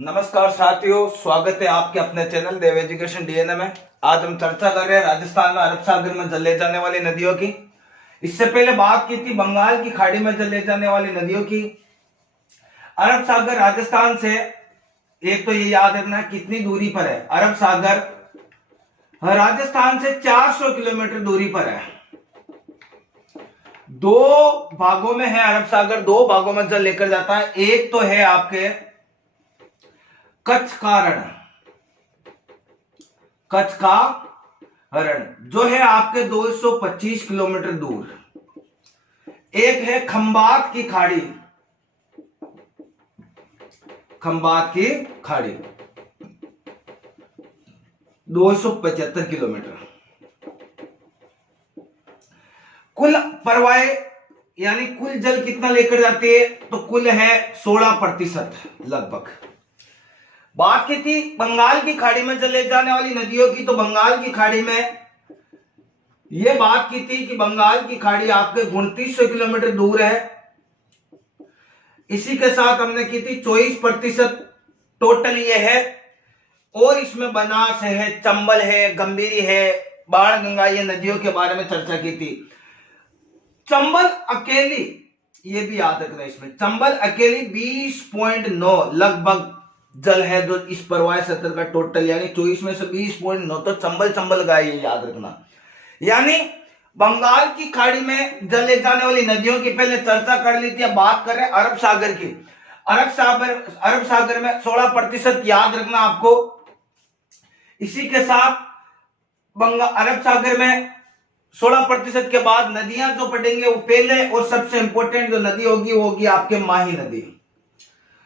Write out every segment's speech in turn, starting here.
नमस्कार साथियों, स्वागत है आपके अपने चैनल देव एजुकेशन डीएनए में। आज हम चर्चा कर रहे हैं राजस्थान में अरब सागर में जल ले जाने वाली नदियों की। इससे पहले बात की थी बंगाल की खाड़ी में जल ले जाने वाली नदियों की। अरब सागर राजस्थान से, एक तो ये याद रखना कितनी दूरी पर है। अरब सागर राजस्थान से 400 किलोमीटर दूरी पर है। दो भागों में है अरब सागर, दो भागों में जल लेकर जाता है। एक तो है आपके कच्छ का रण, कच्छ का रण जो है आपके 225 किलोमीटर दूर। एक है खंबात की खाड़ी, खंबात की खाड़ी 275 किलोमीटर। कुल परवाह यानी कुल जल कितना लेकर जाती है, तो कुल है 16% लगभग। बात की थी बंगाल की खाड़ी में जल ले जाने वाली नदियों की, तो बंगाल की खाड़ी में यह बात की थी कि बंगाल की खाड़ी आपके 2900 किलोमीटर दूर है। इसी के साथ हमने की थी 24% टोटल ये है। और इसमें बनास है, चंबल है, गंभीरी है, बाणगंगा, ये नदियों के बारे में चर्चा की थी। चंबल अकेली, ये भी याद रखना इसमें, चंबल अकेली 20.9 लगभग जल है जो इस परवाह क्षेत्र का टोटल, यानी 24 में से 20.9 तो चंबल का है, ये याद रखना। यानी बंगाल की खाड़ी में जल ले जाने वाली नदियों की पहले चर्चा कर ली थी। अब बात कर रहे हैं अरब सागर की। अरब सागर में 16% याद रखना आपको। इसी के साथ अरब सागर में 16% के बाद नदियां जो पढ़ेंगे वो पहले और सबसे इंपॉर्टेंट जो नदी होगी वो होगी आपके माही नदी।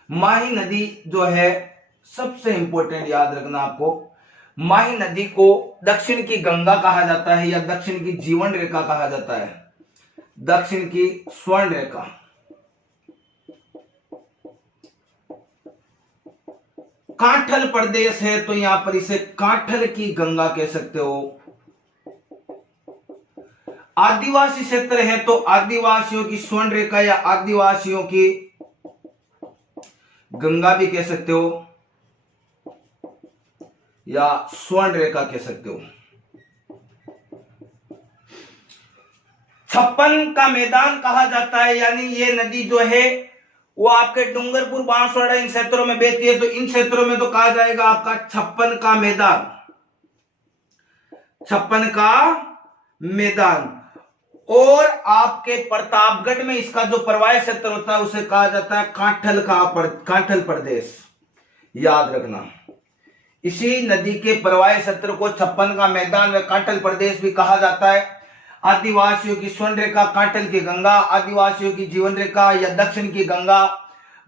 माही नदी जो है सबसे इंपॉर्टेंट याद रखना आपको। माही नदी को दक्षिण की गंगा कहा जाता है या दक्षिण की जीवन रेखा कहा जाता है, दक्षिण की स्वर्ण रेखा। कांठल प्रदेश है तो यहां पर इसे कांठल की गंगा कह सकते हो। आदिवासी क्षेत्र है तो आदिवासियों की स्वर्ण रेखा या आदिवासियों की गंगा भी कह सकते हो या स्वर्ण रेखा कह सकते हो। छप्पन का मैदान कहा जाता है, यानी ये नदी जो है वो आपके डूंगरपुर, बांसवाड़ा इन क्षेत्रों में बहती है, तो इन क्षेत्रों में तो कहा जाएगा आपका छप्पन का मैदान, छप्पन का मैदान। और आपके प्रतापगढ़ में इसका जो परवाह क्षेत्र होता है उसे कहा जाता है कांठल प्रदेश, याद रखना। इसी नदी के परवाह क्षेत्र को छप्पन का मैदान व कांठल प्रदेश भी कहा जाता है। आदिवासियों की स्वर्ण रेखा कांठल की गंगा, आदिवासियों की जीवन रेखा या दक्षिण की गंगा,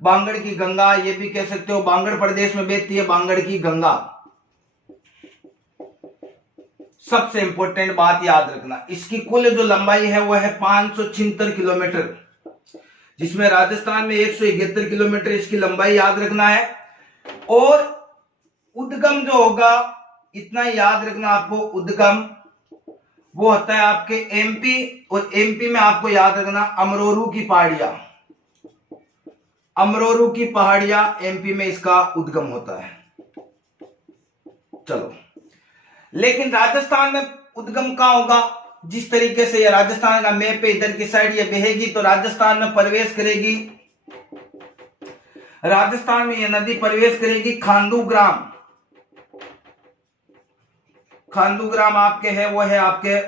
बांगड़ की गंगा ये भी कह सकते हो, बांगड़ प्रदेश में बहती है बांगड़ की गंगा। सबसे इंपॉर्टेंट बात याद रखना, इसकी कुल जो लंबाई है वह है 576 किलोमीटर, जिसमें राजस्थान में 171 किलोमीटर इसकी लंबाई याद रखना है। और उद्गम जो होगा इतना याद रखना आपको, उद्गम वो होता है आपके एमपी, और एमपी में आपको याद रखना अमरोरू की पहाड़ियां, अमरोरू की पहाड़ियां एमपी में इसका उद्गम होता है। चलो, लेकिन राजस्थान में उद्गम कहां होगा? जिस तरीके से ये राजस्थान का मैप है, इधर की साइड ये बहेगी तो राजस्थान में प्रवेश करेगी, राजस्थान में ये नदी प्रवेश करेगी खांडूग्राम। खांडूग्राम आपके है वो है आपके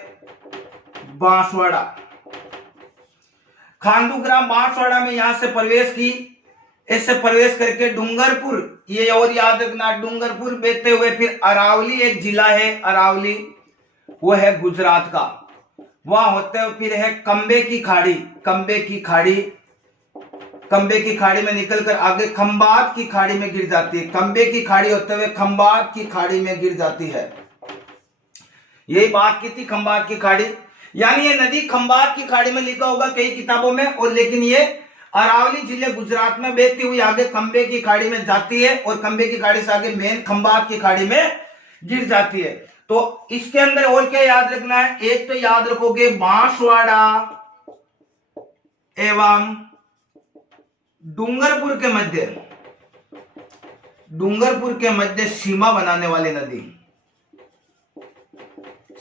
बांसवाड़ा। खांडूग्राम बांसवाड़ा में यहां से प्रवेश की, इससे प्रवेश करके डूंगरपुर, ये और याद रखना, डूंगरपुर बहते हुए फिर अरावली एक जिला है, अरावली वो है गुजरात का, वहां होते हुए फिर है कंबे की खाड़ी, कंबे की खाड़ी, कंबे की खाड़ी में निकलकर आगे खंबात की खाड़ी में गिर जाती है। कंबे की खाड़ी होते हुए खंबात की खाड़ी में गिर जाती है। यही बात की थी खंबात की खाड़ी, यानी ये नदी खंबात की खाड़ी में लिखा होगा कई किताबों में, और लेकिन ये अरावली जिले गुजरात में बहती हुई आगे कंबे की खाड़ी में जाती है, और कंबे की खाड़ी से आगे मेन खंबात की खाड़ी में गिर जाती है। तो इसके अंदर और क्या याद रखना है? एक तो याद रखोगे बांसवाड़ा एवं डूंगरपुर के मध्य, डूंगरपुर के मध्य सीमा बनाने वाली नदी,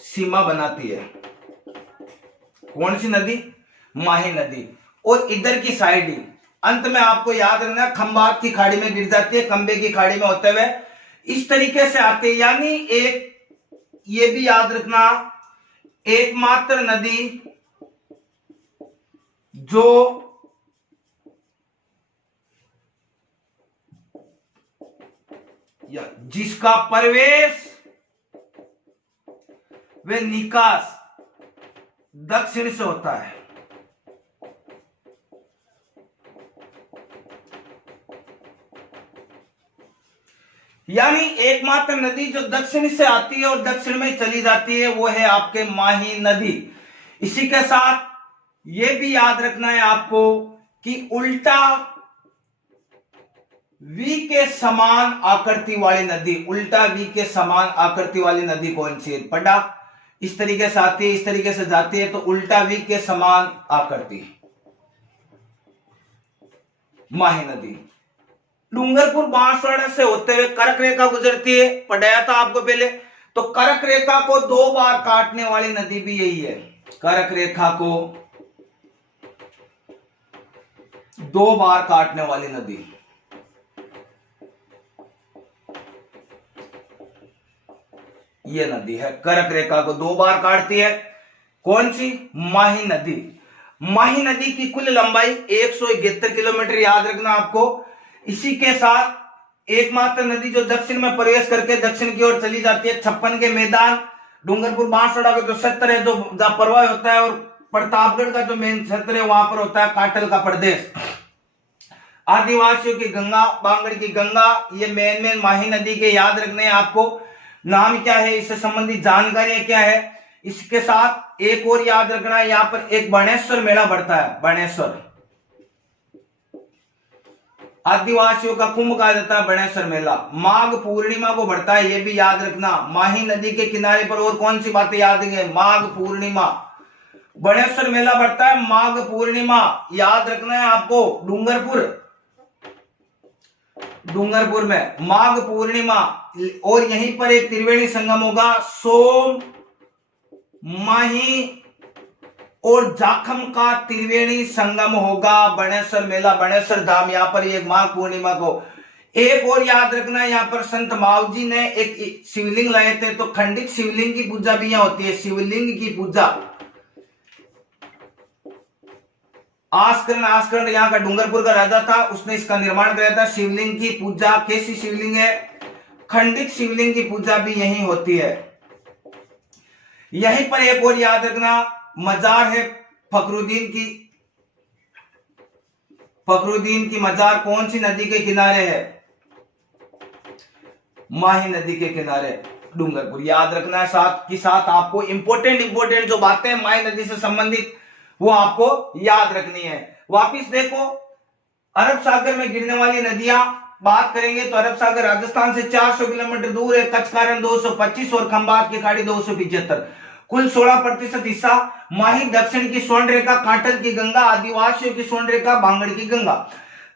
सीमा बनाती है। कौन सी नदी? माही नदी। और इधर की साइड ही अंत में आपको याद रखना खंबात की खाड़ी में गिर जाती है, कंबे की खाड़ी में होते हुए इस तरीके से आते हैं। यानी एक ये भी याद रखना, एकमात्र नदी जो जिसका प्रवेश व निकास दक्षिण से होता है। यानी एकमात्र नदी जो दक्षिण से आती है और दक्षिण में चली जाती है वो है आपके माही नदी। इसी के साथ ये भी याद रखना है आपको कि उल्टा वी के समान आकृति वाली नदी, उल्टा वी के समान आकृति वाली नदी कौन सी है? पढ़ा? इस तरीके से आती है, इस तरीके से जाती है, तो उल्टा वी के समान आकृति माही नदी। डूंगरपुर बांसवाड़ा से होते हुए कर्क रेखा गुजरती है, पढ़ाया था आपको पहले। तो कर्क रेखा को 2 बार काटने वाली नदी भी यही है। कर्क रेखा को 2 बार काटने वाली नदी ये नदी है। कर्क रेखा को 2 बार काटती है। कौन सी? माही नदी। माही नदी की कुल लंबाई 171 किलोमीटर, याद रखना आपको। इसी के साथ एकमात्र नदी जो दक्षिण में प्रवेश करके दक्षिण की ओर चली जाती है। 56 के मैदान, डूंगरपुर बांसवाड़ा का जो क्षेत्र है, जो प्रवाह होता है, और प्रतापगढ़ का जो मेन क्षेत्र है वहां पर होता है काटल का प्रदेश। आदिवासियों की गंगा, बांगड़ की गंगा, ये मेन माही नदी के याद रखने हैं आपको। नाम क्या है, इससे संबंधित जानकारियां क्या है। इसके साथ एक और याद रखना है, यहां पर एक बाणेश्वर मेला बढ़ता है। बाणेश्वर आदिवासियों का कुंभ कहा जाता है, बाणेश्वर मेला माघ पूर्णिमा को बढ़ता है, यह भी याद रखना। माही नदी के किनारे पर और कौन सी बातें याद रखेंगे? माघ पूर्णिमा, बाणेश्वर मेला बढ़ता है माघ पूर्णिमा, याद रखना है आपको। डूंगरपुर में माघ पूर्णिमा, और यहीं पर एक त्रिवेणी संगम होगा, सोम, माही और जाखम का त्रिवेणी संगम होगा। बाणेश्वर मेला, बाणेश्वर धाम, यहां पर एक माघ पूर्णिमा को। एक और याद रखना, यहां पर संत मावजी ने एक शिवलिंग लाए थे, तो खंडित शिवलिंग की पूजा भी यहां होती है। शिवलिंग की पूजा, आस्करण यहाँ का डूंगरपुर का राजा था, उसने इसका निर्माण कराया था। शिवलिंग की पूजा, कैसी शिवलिंग है? खंडित शिवलिंग की पूजा भी यहीं होती है। यहीं पर एक और याद रखना, मजार है फखरुद्दीन की मजार कौन सी नदी के किनारे है? माही नदी के किनारे डूंगरपुर, याद रखना है। साथ ही साथ आपको इंपोर्टेंट जो बातें माही नदी से संबंधित वो आपको याद रखनी है। वापिस देखो, अरब सागर में गिरने वाली नदियां बात करेंगे तो अरब सागर राजस्थान से 400 किलोमीटर दूर है, कच्छ कारण 225 और खंबात की खाड़ी 275। कुल 16% हिस्सा माही, दक्षिण की स्वर्ण रेखा काटल की गंगा, आदिवासियों की स्वर्ण रेखा बांगड़ की गंगा।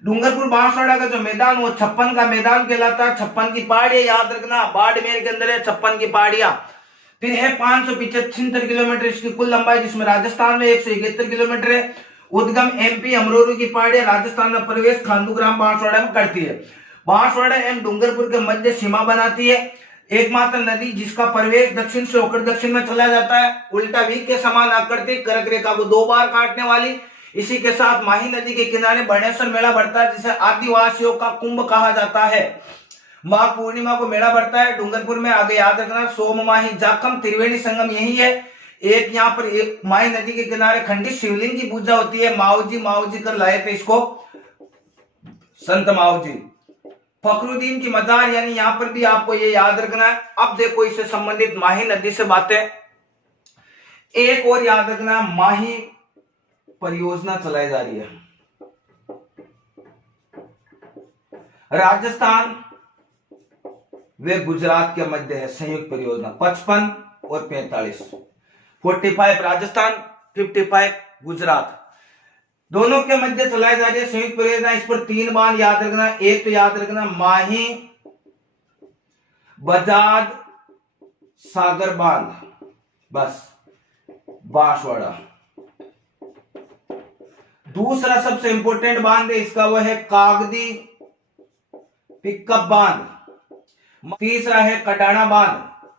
डूंगरपुर बांसवाड़ा का जो मैदान वो 56 का मैदान कहलाता है। 56 की पहाड़ियां याद रखना, बाड़मेर के अंदर है 56 की पहाड़ियां। फिर है 575 किलोमीटर इसकी कुल लंबाई, जिसमें राजस्थान में 171 किलोमीटर है। उद्गम एमपी अमरोरू की पहाड़ियां, राजस्थान में प्रवेश खांडूग्राम बांसवाड़ा में करती है। बांसवाड़ा एवं डूंगरपुर के मध्य सीमा बनाती है। एकमात्र नदी जिसका प्रवेश दक्षिण से होकर दक्षिण में चला जाता है, उल्टा वी के समान आकृति, कर्क रेखा को 2 बार काटने वाली। इसी के साथ माही नदी के किनारे बाणेश्वर मेला बढ़ता है, जिसे आदिवासियों का कुंभ कहा जाता है। माघ पूर्णिमा को मेला बढ़ता है डूंगरपुर में। आगे याद रखना, सोम, माही, जाखम त्रिवेणी संगम यही है। एक यहाँ पर एक माही नदी के किनारे खंडित शिवलिंग की पूजा होती है। मावजी कर लाए थे इसको संत मावजी। फखरुद्दीन की मजार, यानी यहां पर भी आपको ये याद रखना है। अब देखो इससे संबंधित माही नदी से बातें। एक और याद रखना, माही परियोजना चलाई जा रही है। राजस्थान वे गुजरात के मध्य है संयुक्त परियोजना। 55 और 45, 45 राजस्थान, 55 गुजरात, दोनों के मध्य चलाई जा रही है संयुक्त परियोजना। इस पर 3 बार याद रखना। एक तो याद रखना माही बजाज सागर बांध, बस बांसवाड़ा। दूसरा सबसे इंपॉर्टेंट बांध है इसका वो है कागदी पिकअप बांध। तीसरा है कटाना बांध।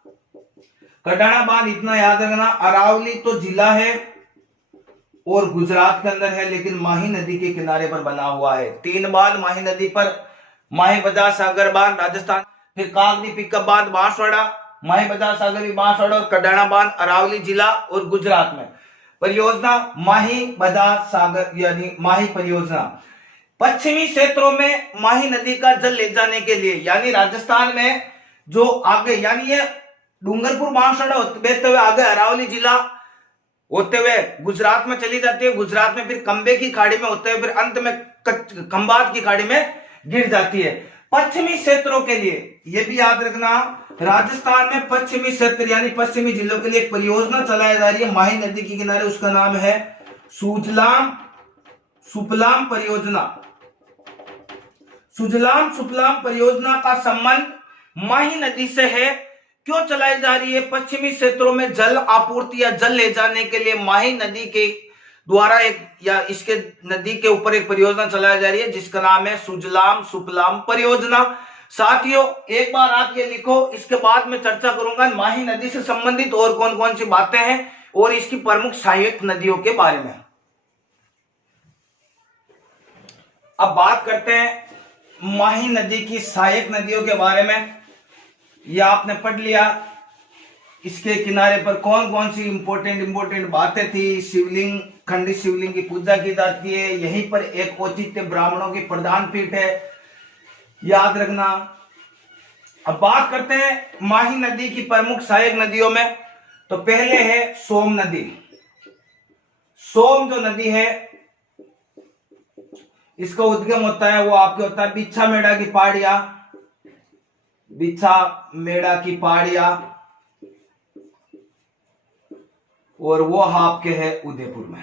कटाना बांध इतना याद रखना, अरावली तो जिला है और गुजरात के अंदर है, लेकिन माही नदी के किनारे पर बना हुआ है। 3 बांध माही नदी पर, माही बजाज सागर बांध राजस्थान, फिर कागदी पिकअप बांध बांसवाड़ा, माही बजाज सागर बांसवाड़ा और कटाना बांध अरावली जिला और गुजरात में। परियोजना माही बजाज सागर यानी माही परियोजना पश्चिमी क्षेत्रों में माही नदी का जल ले जाने के लिए, यानी राजस्थान में जो आगे, यानी ये डूंगरपुर बांसवाड़ा होते हुए आगे अरावली जिला होते हुए गुजरात में चली जाती है, गुजरात में फिर कंबे की खाड़ी में होते हुए फिर अंत में खंबात की खाड़ी में गिर जाती है। पश्चिमी क्षेत्रों के लिए यह भी याद रखना, राजस्थान में पश्चिमी क्षेत्र यानी पश्चिमी जिलों के लिए एक परियोजना चलाई जा रही है माही नदी के किनारे, उसका नाम है सुजलाम सुफलाम परियोजना। सुजलाम सुफलाम परियोजना का संबंध माही नदी से है। क्यों चलाई जा रही है? पश्चिमी क्षेत्रों में जल आपूर्ति या जल ले जाने के लिए माही नदी के द्वारा एक या इसके नदी के ऊपर एक परियोजना चलाई जा रही है जिसका नाम है सुजलाम सुफलाम परियोजना। साथियों एक बार आप ये लिखो, इसके बाद में चर्चा करूंगा माही नदी से संबंधित और कौन कौन सी बातें हैं और इसकी प्रमुख सहायक नदियों के बारे में। अब बात करते हैं माही नदी की सहायक नदियों के बारे में। यह आपने पढ़ लिया, इसके किनारे पर कौन कौन सी इंपॉर्टेंट बातें थी। शिवलिंग, खंडित शिवलिंग की पूजा की जाती है, यहीं पर एक औचित्य ब्राह्मणों की प्रधान पीठ है, याद रखना। अब बात करते हैं माही नदी की प्रमुख सहायक नदियों में। तो पहले है सोम नदी। सोम जो नदी है इसका उद्गम होता है वो आपके होता है बिच्छा मेड़ा की पहाड़ियां, बिच्छा मेड़ा की पहाड़ियां, और वो आपके है उदयपुर में।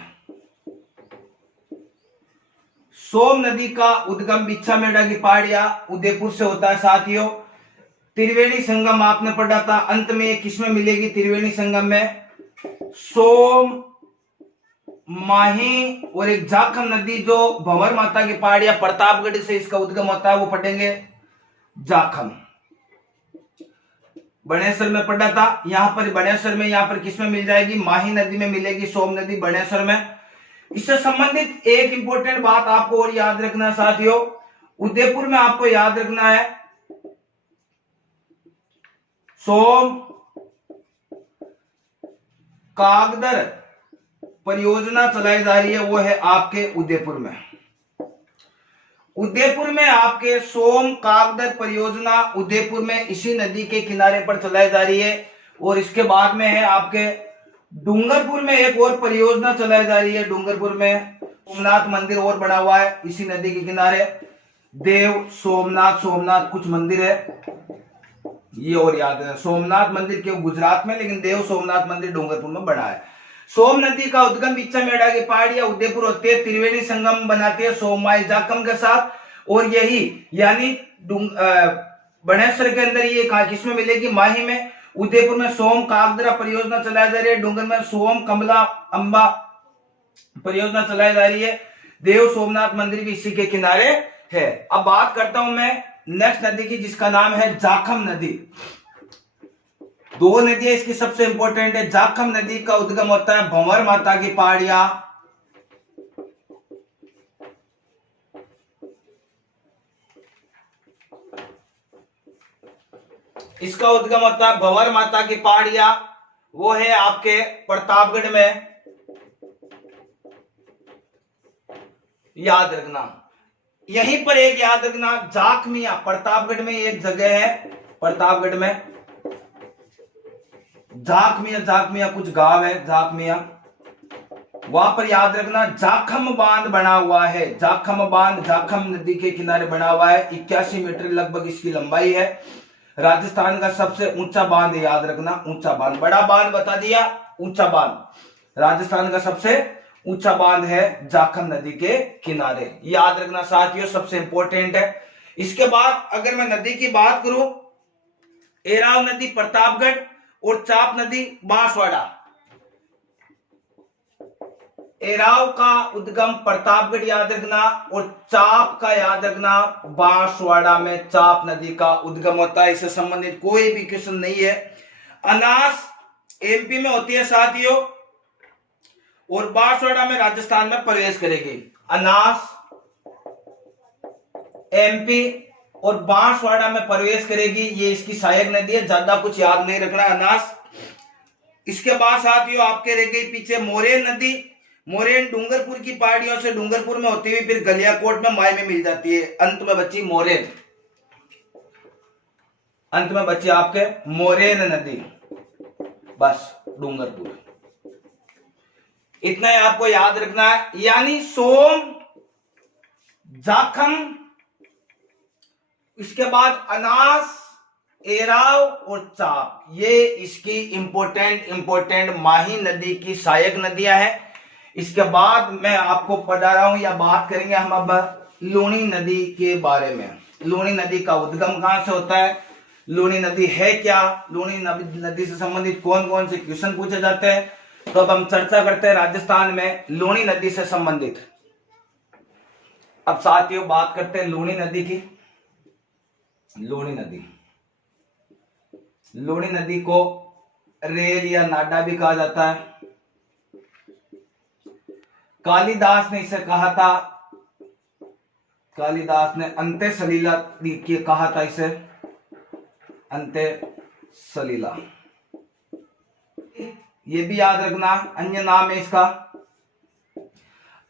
सोम नदी का उद्गम बिच्छा मेड़ा की पहाड़ियां उदयपुर से होता है। साथियों त्रिवेणी संगम आपने पढ़ा था, अंत में ये किसमें मिलेगी? त्रिवेणी संगम में सोम, माही और एक जाखम नदी जो भंवर माता की पहाड़ियां प्रतापगढ़ से इसका उद्गम होता है वो पढ़ेंगे जाखम। बनेश्वर में पढ़ा था, यहां पर बनेश्वर में यहां पर किसमें मिल जाएगी? माही नदी में मिलेगी सोम नदी बनेश्वर में। इससे संबंधित एक इंपॉर्टेंट बात आपको और याद रखना साथियों, उदयपुर में आपको याद रखना है सोम कागदर परियोजना चलाई जा रही है, वो है आपके उदयपुर में। उदयपुर में आपके सोम कागदर परियोजना उदयपुर में इसी नदी के किनारे पर चलाई जा रही है। और इसके बाद में है आपके डूंगरपुर में एक और परियोजना चलाई जा रही है। डूंगरपुर में सोमनाथ मंदिर और बना हुआ है इसी नदी के किनारे, देव सोमनाथ कुछ मंदिर है ये और याद है। सोमनाथ मंदिर क्यों गुजरात में, लेकिन देव सोमनाथ मंदिर डूंगरपुर में बना है। सोम नदी का उद्गम बिच्छा मेड़ा की पहाड़ियां उदयपुर होती है, त्रिवेणी संगम बनाती है सोम माई जाखम के साथ, और यही यानी बनेश्वर के अंदर ये किसमें मिलेगी? माही में। उदयपुर में सोम कागदरा परियोजना चलाई जा रही है, डूंगर में सोम कमला अंबा परियोजना चलाई जा रही है, देव सोमनाथ मंदिर भी इसी के किनारे है। अब बात करता हूं मैं नेक्स्ट नदी की जिसका नाम है जाखम नदी। 2 नदियां इसकी सबसे इंपॉर्टेंट है। जाखम नदी का उद्गम होता है भंवर माता की पहाड़ियां, इसका उद्गम होता है भंवर माता की पहाड़ियां, वो है आपके प्रतापगढ़ में, याद रखना। यहीं पर एक याद रखना जाखमिया, प्रतापगढ़ में एक जगह है, प्रतापगढ़ में जाखमिया कुछ गांव है जाखमिया, वहां पर याद रखना जाखम बांध बना हुआ है। जाखम बांध जाखम नदी के किनारे बना हुआ है, 81 मीटर लगभग इसकी लंबाई है। राजस्थान का सबसे ऊंचा बांध है, याद रखना ऊंचा बांध। बड़ा बांध बता दिया, ऊंचा बांध राजस्थान का सबसे ऊंचा बांध है जाखम नदी के किनारे, याद रखना साथियों, सबसे इंपॉर्टेंट है। इसके बाद अगर मैं नदी की बात करूं एराव नदी प्रतापगढ़ और चाप नदी बांसवाड़ा। एराव का उद्गम प्रतापगढ़ याद रखना और चाप का याद रखना बांसवाड़ा में चाप नदी का उद्गम होता है। इससे संबंधित कोई भी क्वेश्चन नहीं है। अनास एमपी में होती है साथियों और बांसवाड़ा में राजस्थान में प्रवेश करेगी। अनास एमपी और बांसवाड़ा में प्रवेश करेगी, ये इसकी सहायक नदी है, ज्यादा कुछ याद नहीं रखना अनास। इसके बाद साथियों आपके रह गई पीछे मोरेन नदी। मोरेन डूंगरपुर की पहाड़ियों से डूंगरपुर में होती हुई फिर गलियाकोट में माय में मिल जाती है। अंत में बची मोरेन, अंत में बची आपके मोरेन नदी, बस डूंगरपुर। इतना ही आपको याद रखना है। यानी सोम, जाखम, इसके बाद अनास, एराव और चाप, ये इसकी इंपोर्टेंट माही नदी की सहायक नदियां हैं। इसके बाद मैं आपको पढ़ा रहा हूं या बात करेंगे हम अब लूनी नदी के बारे में। लूनी नदी का उद्गम कहां से होता है, लूनी नदी है क्या, लूनी नदी से संबंधित कौन कौन से क्वेश्चन पूछे जाते हैं, तो अब हम चर्चा करते हैं राजस्थान में लूनी नदी से संबंधित। अब साथियों बात करते हैं लूनी नदी की। लूनी नदी, लूनी नदी को रेल या नाडा भी कहा जाता है। कालिदास ने इसे कहा था, कालिदास ने अंत्य सलीला कहा था इसे, अंत्य सलीला। ये भी याद रखना, अन्य नाम है इसका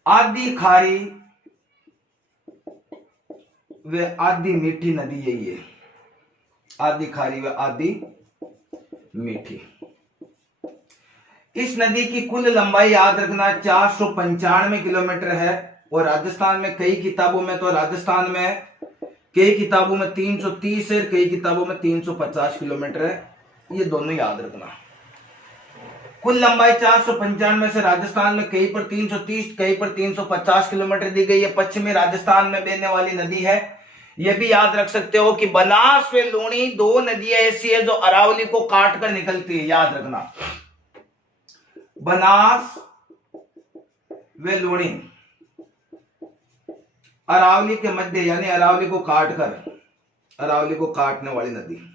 आदि खारी व आदि मीठी नदी। यही है आदि खारी व आदि मीठी। इस नदी की कुल लंबाई याद रखना 495 किलोमीटर है और राजस्थान में कई किताबों में, तो राजस्थान में कई किताबों में 330 है, कई किताबों में 350 किलोमीटर है, ये दोनों याद रखना। कुल लंबाई 495 से राजस्थान में कई पर 330, कई पर 350 किलोमीटर दी गई है। पश्चिमी राजस्थान में बहने वाली नदी है। यह भी याद रख सकते हो कि बनास व लूनी दो नदियां ऐसी है जो अरावली को काट कर निकलती है, याद रखना। बनास व लूनी अरावली के मध्य, यानी अरावली को काटकर, अरावली को काटने वाली नदी।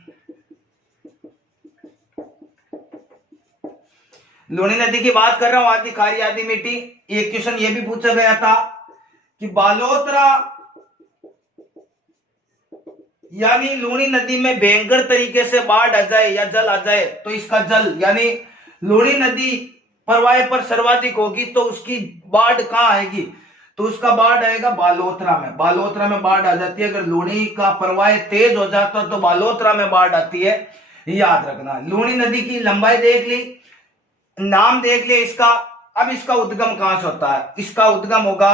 लूनी नदी की बात कर रहा हूं, आदि खारी आदि मीठी। एक क्वेश्चन ये भी पूछा गया था कि बालोतरा यानी लूनी नदी में भयंकर तरीके से बाढ़ आ जाए या जल आ जाए तो इसका जल, यानी लूनी नदी प्रवाह पर सर्वाधिक होगी तो उसकी बाढ़ कहां आएगी, तो उसका बाढ़ आएगा बालोतरा में। बालोतरा में बाढ़ आ जाती है। अगर लूनी का प्रवाह तेज हो जाता है तो बालोतरा में बाढ़ आती है, याद रखना। लूनी नदी की लंबाई देख ली, नाम देख लिया इसका। अब इसका उद्गम कहां से होता है, इसका उद्गम होगा,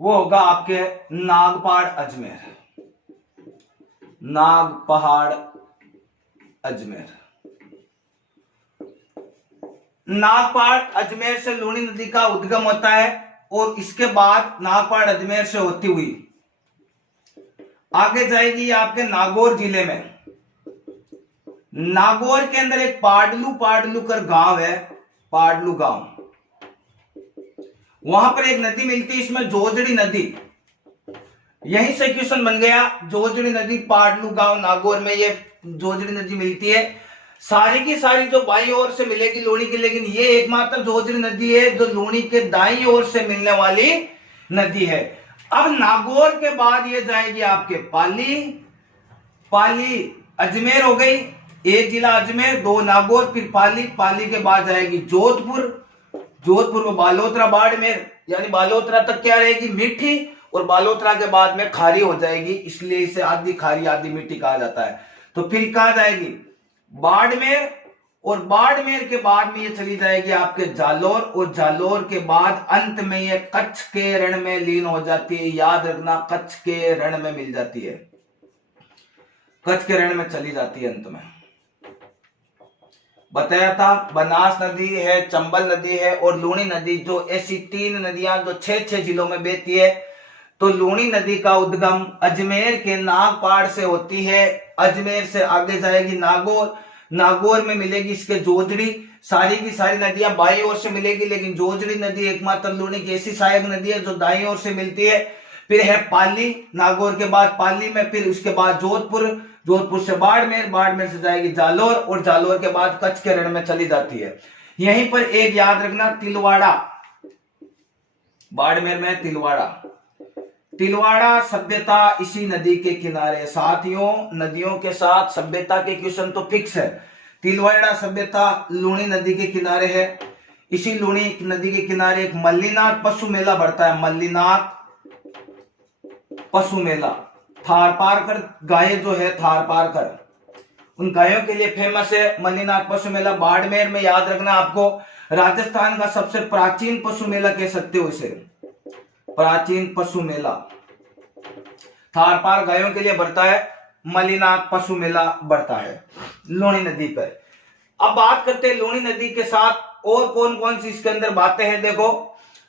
वो होगा आपके नागपहाड़ अजमेर, नागपहाड़ अजमेर। नागपहाड़ अजमेर से लूनी नदी का उद्गम होता है और इसके बाद नागपहाड़ अजमेर से होती हुई आगे जाएगी आपके नागौर जिले में। नागौर के अंदर एक पाडलू कर गांव है, पाडलू गांव, वहां पर एक नदी मिलती है, इसमें जोजड़ी नदी। यहीं से क्वेश्चन बन गया, जोजड़ी नदी पाडलू गांव नागौर में ये जोजड़ी नदी मिलती है। सारी की सारी जो बाईं ओर से मिलेगी लूनी की, लेकिन ये एकमात्र जोजड़ी नदी है जो लूनी के दाईं ओर से मिलने वाली नदी है। अब नागौर के बाद ये जाएगी आपके पाली, पाली अजमेर हो गई, एक जिला अजमेर, दो नागौर, फिर पाली, पाली के बाद जाएगी जोधपुर, जोधपुर में बालोतरा बाड़मेर, यानी बालोतरा तक क्या रहेगी मीठी और बालोतरा के बाद में खारी हो जाएगी, इसलिए इसे आदि खारी आदि मीठी कहा जाता है। तो फिर कहा जाएगी बाड़मेर और बाड़मेर के बाद में ये चली जाएगी आपके जालोर और जालोर के बाद अंत में ये कच्छ के रण में लीन हो जाती है, याद रखना कच्छ के रण में मिल जाती है, कच्छ के रण में चली जाती है। अंत में बताया था बनास नदी है, चंबल नदी है और लूनी नदी, जो ऐसी तीन नदियां जो 6-6 जिलों में बहती है। तो लूणी नदी का उद्गम अजमेर के नागपाड़ से होती है। अजमेर से आगे जाएगी नागौर, नागौर में मिलेगी इसके जोजड़ी। सारी की सारी नदियां बाईं ओर से मिलेगी, लेकिन जोजड़ी नदी एकमात्र लूणी की ऐसी सहायक नदी है जो दाईं ओर से मिलती है। फिर है पाली, नागौर के बाद पाली में, फिर उसके बाद जोधपुर, जोधपुर से बाड़मेर, बाड़मेर से जाएगी जालोर, और जालोर के बाद कच्छ के रण में चली जाती है। यहीं पर एक याद रखना, तिलवाड़ा, बाड़मेर में तिलवाड़ा, तिलवाड़ा सभ्यता इसी नदी के किनारे। साथियों, नदियों के साथ सभ्यता के क्वेश्चन तो फिक्स है। तिलवाड़ा सभ्यता लूणी नदी के किनारे है। इसी लूणी नदी के किनारे एक मल्लीनाथ पशु मेला बढ़ता है, मल्लीनाथ पशु मेला। थार पारकर गाय जो है, थार पारकर, उन गायों के लिए फेमस है मल्लीनाथ पशु मेला। बाड़मेर में याद रखना आपको, राजस्थान का सबसे प्राचीन पशु मेला कह सकते हो इसे, प्राचीन पशु मेला। थार पार गायों के लिए बढ़ता है, मल्लीनाथ पशु मेला बढ़ता है लूणी नदी पर। अब बात करते हैं लूणी नदी के साथ और कौन कौन सी इसके अंदर बातें हैं। देखो,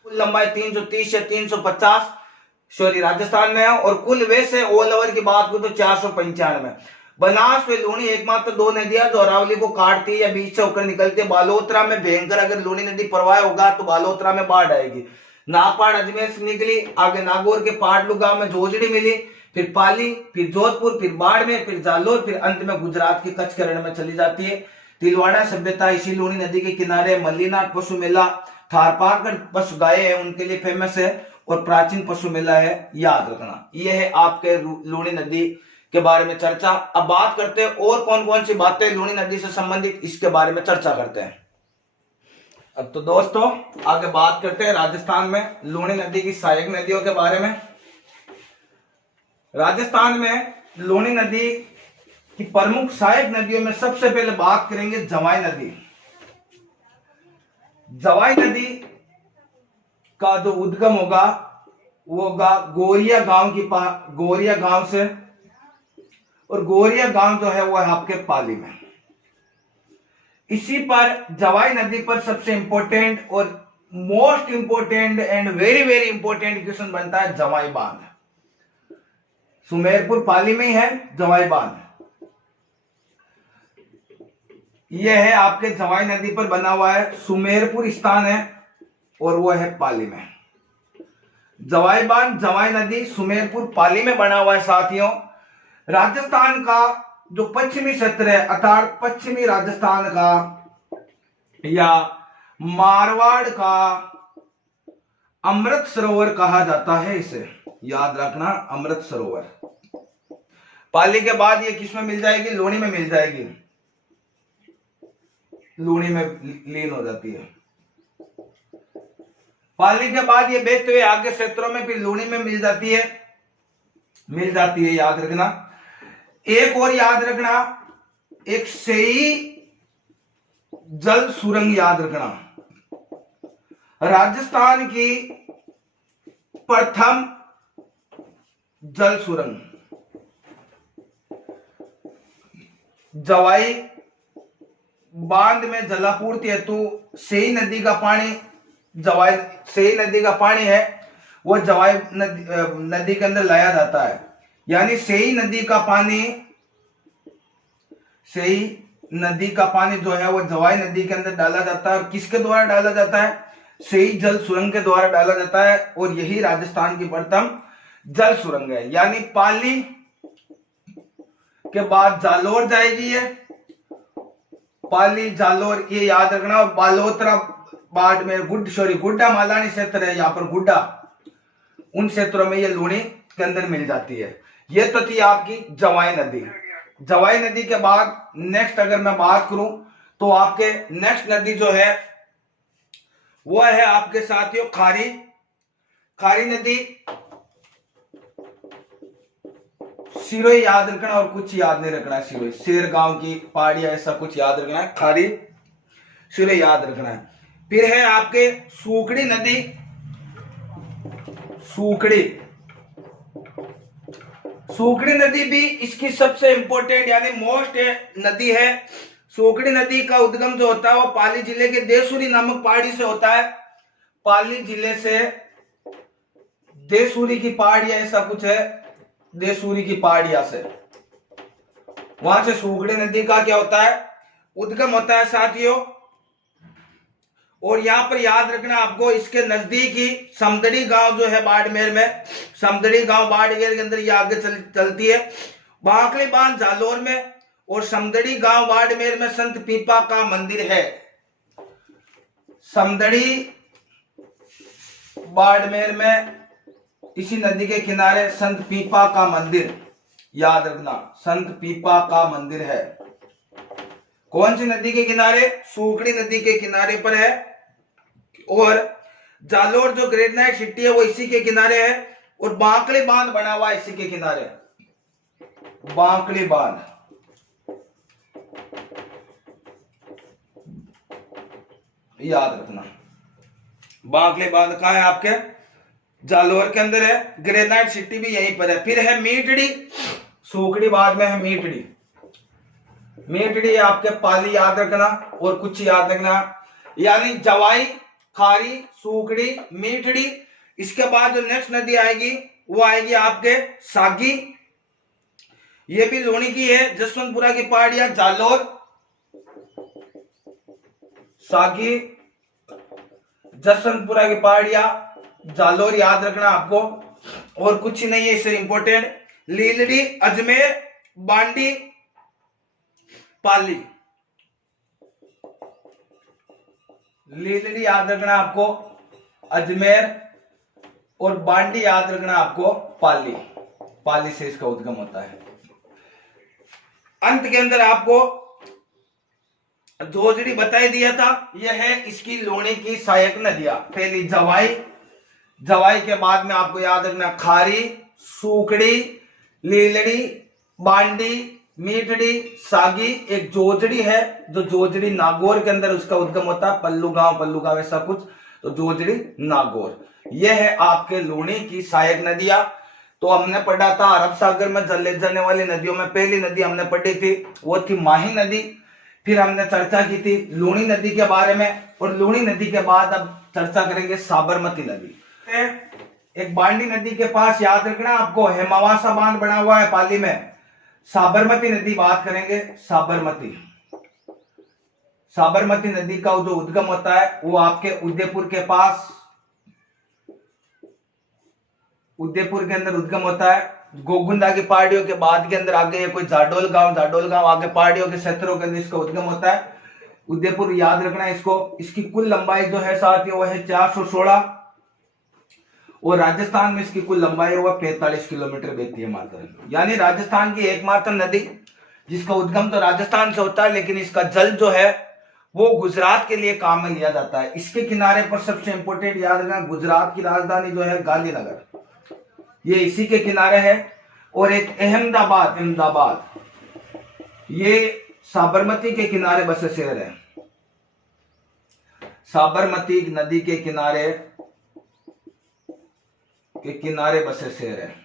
कुल लंबाई 330 या 350 राजस्थान में है, और कुल वैसे ऑल ओवर की बात करूं तो 495। बनास व लूणी एकमात्र दो नदियां जो अरावली को काटती है या बीच से होकर निकलती है। बालोतरा में भयंकर अगर लूणी नदी प्रवाह होगा तो बालोतरा में बाढ़ आएगी। नागपाड़ अजमेर से निकली, आगे नागौर के पाटलू गांव में जोजड़ी मिली, फिर पाली, फिर जोधपुर, फिर बाड़मेर, फिर जालोर, फिर अंत में गुजरात के कच्छ के रण में चली जाती है। तिलवाड़ा सभ्यता इसी लूणी नदी के किनारे। मल्लीनाथ पशु मेला, थारपारकर पशु गाय है उनके लिए फेमस है, और प्राचीन पशु मेला है, याद रखना। यह है आपके लूणी नदी के बारे में चर्चा। अब बात करते हैं और कौन कौन सी बातें लूणी नदी से संबंधित, इसके बारे में चर्चा करते हैं। अब तो दोस्तों आगे बात करते हैं राजस्थान में लूणी नदी की सहायक नदियों के बारे में। राजस्थान में लूणी नदी की प्रमुख सहायक नदियों में सबसे पहले बात करेंगे जवाई नदी। जवाई नदी का जो उद्गम होगा वो होगा गोरिया गांव की गोरिया गांव से, और गोरिया गांव जो है वो है आपके पाली में। इसी पर जवाई नदी पर सबसे इंपॉर्टेंट और most important and very very important question बनता है जवाई बांध। सुमेरपुर पाली में ही है जवाई बांध। यह है आपके जवाई नदी पर बना हुआ है, सुमेरपुर स्थान है और वो है पाली में। जवाई बांध जवाई नदी सुमेरपुर पाली में बना हुआ है। साथियों, राजस्थान का जो पश्चिमी क्षेत्र है, अर्थात पश्चिमी राजस्थान का या मारवाड़ का अमृत सरोवर कहा जाता है इसे, याद रखना, अमृत सरोवर। पाली के बाद ये किस में मिल जाएगी? लूणी में मिल जाएगी, लूणी में लीन हो जाती है। पाली के बाद ये बहते हुए आगे क्षेत्रों में फिर लूणी में मिल जाती है, याद रखना। एक और याद रखना, एक सेई जल सुरंग याद रखना। राजस्थान की प्रथम जल सुरंग। जवाई बांध में जलापूर्ति हेतु सेई नदी का पानी, सेई नदी का पानी है वो जवाई नदी के अंदर लाया जाता है। यानी सेई नदी का पानी जो है वो जवाई नदी के अंदर डाला जाता है। और किसके द्वारा डाला जाता है? सेई जल सुरंग के द्वारा डाला जाता है, और यही राजस्थान की प्रथम जल सुरंग है। यानी पाली के बाद जालोर जाएगी ये, पाली जालोर, ये याद रखना। और बालोतरा बाड़मेर गुड्डा मालानी क्षेत्र है, यहाँ पर गुड्डा, उन क्षेत्रों में ये लूणी के अंदर मिल जाती है। ये तो थी आपकी जवाई नदी। जवाई नदी के बाद नेक्स्ट अगर मैं बात करूं तो आपके नेक्स्ट नदी जो है वो है आपके साथियों खारी। खारी नदी सिरोही याद रखना, और कुछ याद नहीं रखना है। सिरोही शेर गांव की पहाड़ियां, ऐसा कुछ याद रखना है। खारी सिरोही याद रखना है। फिर है आपके सूखड़ी नदी। सूखड़ी नदी भी इसकी सबसे इंपॉर्टेंट यानी मोस्ट नदी है। सूखड़ी नदी का उद्गम जो होता है वो पाली जिले के देसूरी नामक पहाड़ी से होता है। पाली जिले से देसूरी की पहाड़ियां, ऐसा कुछ है, देसूरी की पहाड़ियां से, वहां से सुगड़ी नदी का क्या होता है, उद्गम होता है साथियों। और यहां पर याद रखना आपको, इसके नजदीक ही समदड़ी गांव जो है बाड़मेर में, समदड़ी गांव बाड़मेर के अंदर ये आगे चलती है। बांकली बांध जालोर में और समदड़ी गांव बाड़मेर में संत पीपा का मंदिर है। समदड़ी बाड़मेर में इसी नदी के किनारे संत पीपा का मंदिर, याद रखना, संत पीपा का मंदिर है। कौन सी नदी के किनारे, सुगड़ी नदी के किनारे पर है। और जालोर जो ग्रेनाइट सिटी है वो इसी के किनारे है। और बांकड़ी बांध बना हुआ इसी के किनारे, बांकड़ी बांध, याद रखना। बांकड़ी बांध कहां है, आपके जालोर के अंदर है। ग्रेनाइट सिटी भी यहीं पर है। फिर है मीटड़ी, सुगड़ी बाद में है मीटड़ी। मीटड़ी आपके पाली, याद रखना, और कुछ याद रखना, यानी जवाई, खारी, सुगड़ी, मीटड़ी। इसके बाद जो नेक्स्ट नदी आएगी वो आएगी आपके सागी, ये भी लूणी की है। जसवंतपुरा की पहाड़ियां, जालोर, सागी, जसवंतपुरा की पहाड़ियां, जालोर, याद रखना आपको। और कुछ ही नहीं है इससे इंपॉर्टेंट। लीलड़ी, अजमेर, बांडी, पाली। लीलड़ी याद रखना आपको, अजमेर, और बांडी याद रखना आपको, पाली। पाली से इसका उद्गम होता है। अंत के अंदर आपको जोजड़ी बताई दिया था, यह है इसकी लूणी की सहायक नदियां। पहली जवाई, जवाई के बाद में आपको याद रखना खारी, सुकड़ी, लीलड़ी, बांडी, मीटड़ी, सागी। एक जोजड़ी है, जो जोजड़ी नागौर के अंदर उसका उद्गम होता है, पल्लू गांव ऐसा कुछ, तो जोजड़ी नागौर। यह है आपके लूणी की सहायक नदियां। तो हमने पढ़ा था अरब सागर में जल ले जाने वाली नदियों में पहली नदी हमने पढ़ी थी वो थी माही नदी। फिर हमने चर्चा की थी लूणी नदी के बारे में, और लूणी नदी के बाद अब चर्चा करेंगे साबरमती नदी। एक बांडी नदी के पास, याद रखना आपको, हेमावासा बांध बना हुआ है पाली में। साबरमती नदी बात करेंगे, साबरमती। साबरमती नदी का जो उद्गम होता है वो आपके उदयपुर के पास, उदयपुर के अंदर उद्गम होता है। गोगुंदा की पहाड़ियों के बाद के अंदर आगे कोई जाडोल गांव आगे पहाड़ियों के क्षेत्रों के अंदर इसका उद्गम होता है। उदयपुर याद रखना इसको। इसकी कुल लंबाई जो है साथियों वो है 416, और राजस्थान में इसकी कुल लंबाई वो 45 किलोमीटर बहती है मात्र। यानी राजस्थान की एकमात्र नदी जिसका उद्गम तो राजस्थान से होता है, लेकिन इसका जल जो है वो गुजरात के लिए काम में लिया जाता है। इसके किनारे पर सबसे इंपोर्टेंट याद रखना, गुजरात की राजधानी जो है गांधीनगर, ये इसी के किनारे है। और एक अहमदाबाद, ये साबरमती के किनारे बसे शहर है। साबरमती नदी के किनारे बसे शहर है।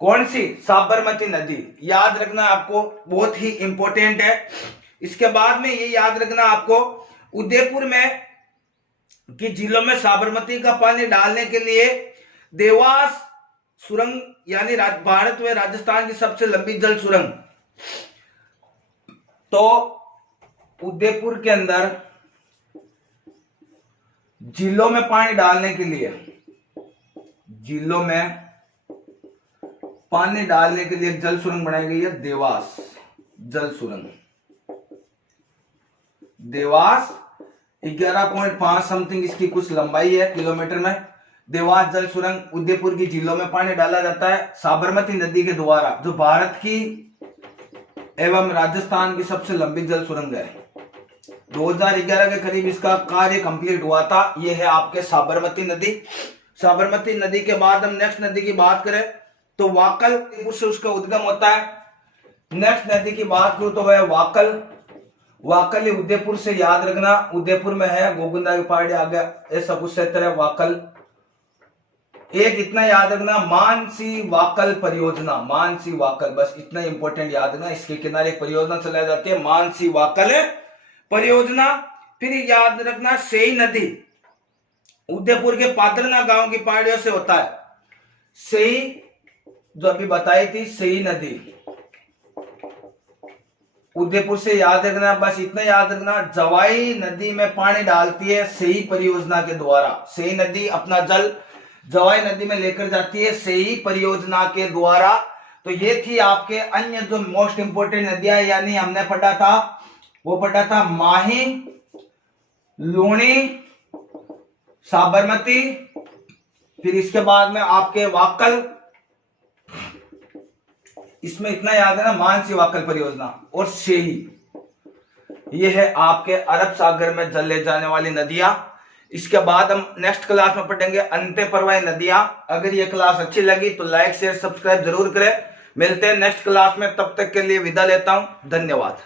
कौन सी? साबरमती नदी। याद रखना आपको, बहुत ही इंपॉर्टेंट है। इसके बाद में ये याद रखना आपको, उदयपुर में कि जिलों में साबरमती का पानी डालने के लिए देवास सुरंग, यानी भारत में राजस्थान की सबसे लंबी जल सुरंग, तो उदयपुर के अंदर जिलों में पानी डालने के लिए, जिलों में पानी डालने के लिए एक जल सुरंग बनाई गई है, देवास जल सुरंग। देवास 11.5 समथिंग इसकी कुछ लंबाई है किलोमीटर में। देवास जल सुरंग, उदयपुर की झीलों में पानी डाला जाता है साबरमती नदी के द्वारा, जो भारत की एवं राजस्थान की सबसे लंबी जल सुरंग है। 2011 के करीब इसका कार्य कंप्लीट हुआ था। यह है आपके साबरमती नदी। साबरमती नदी के बाद हम नेक्स्ट नदी की बात करें तो वाकल से उसका उद्गम होता है। नेक्स्ट नदी की बात करूं तो वह वाकल उदयपुर से, याद रखना उदयपुर में है, गोगुंदा की पहाड़ी आगे ऐसा कुछ क्षेत्र है वाकल। एक इतना याद रखना, मानसी वाकल परियोजना, मानसी वाकल, बस इतना इंपॉर्टेंट याद रखना। इसके किनारे एक परियोजना चलाई जाती है, मानसी वाकल परियोजना। फिर याद रखना सेई नदी उदयपुर के पादरना गांव की पहाड़ियों से होता है। सेई जो अभी बताई थी, सेई नदी उदयपुर से याद रखना, बस इतना याद रखना। जवाई नदी में पानी डालती है सेई परियोजना के द्वारा। सेई नदी अपना जल जवाई नदी में लेकर जाती है सेई परियोजना के द्वारा। तो ये थी आपके अन्य जो मोस्ट इंपोर्टेंट नदियां, यानी हमने पढ़ा था, वो पढ़ा था माही, लूणी, साबरमती, फिर इसके बाद में आपके वाक्कल, इसमें इतना याद है ना, मानसी वाक्कल परियोजना, और सेई। ये है आपके अरब सागर में जल ले जाने वाली नदियां। इसके बाद हम नेक्स्ट क्लास में पढ़ेंगे अंत्य प्रवाही नदियां। अगर ये क्लास अच्छी लगी तो लाइक शेयर सब्सक्राइब जरूर करें। मिलते हैं नेक्स्ट क्लास में, तब तक के लिए विदा लेता हूं। धन्यवाद।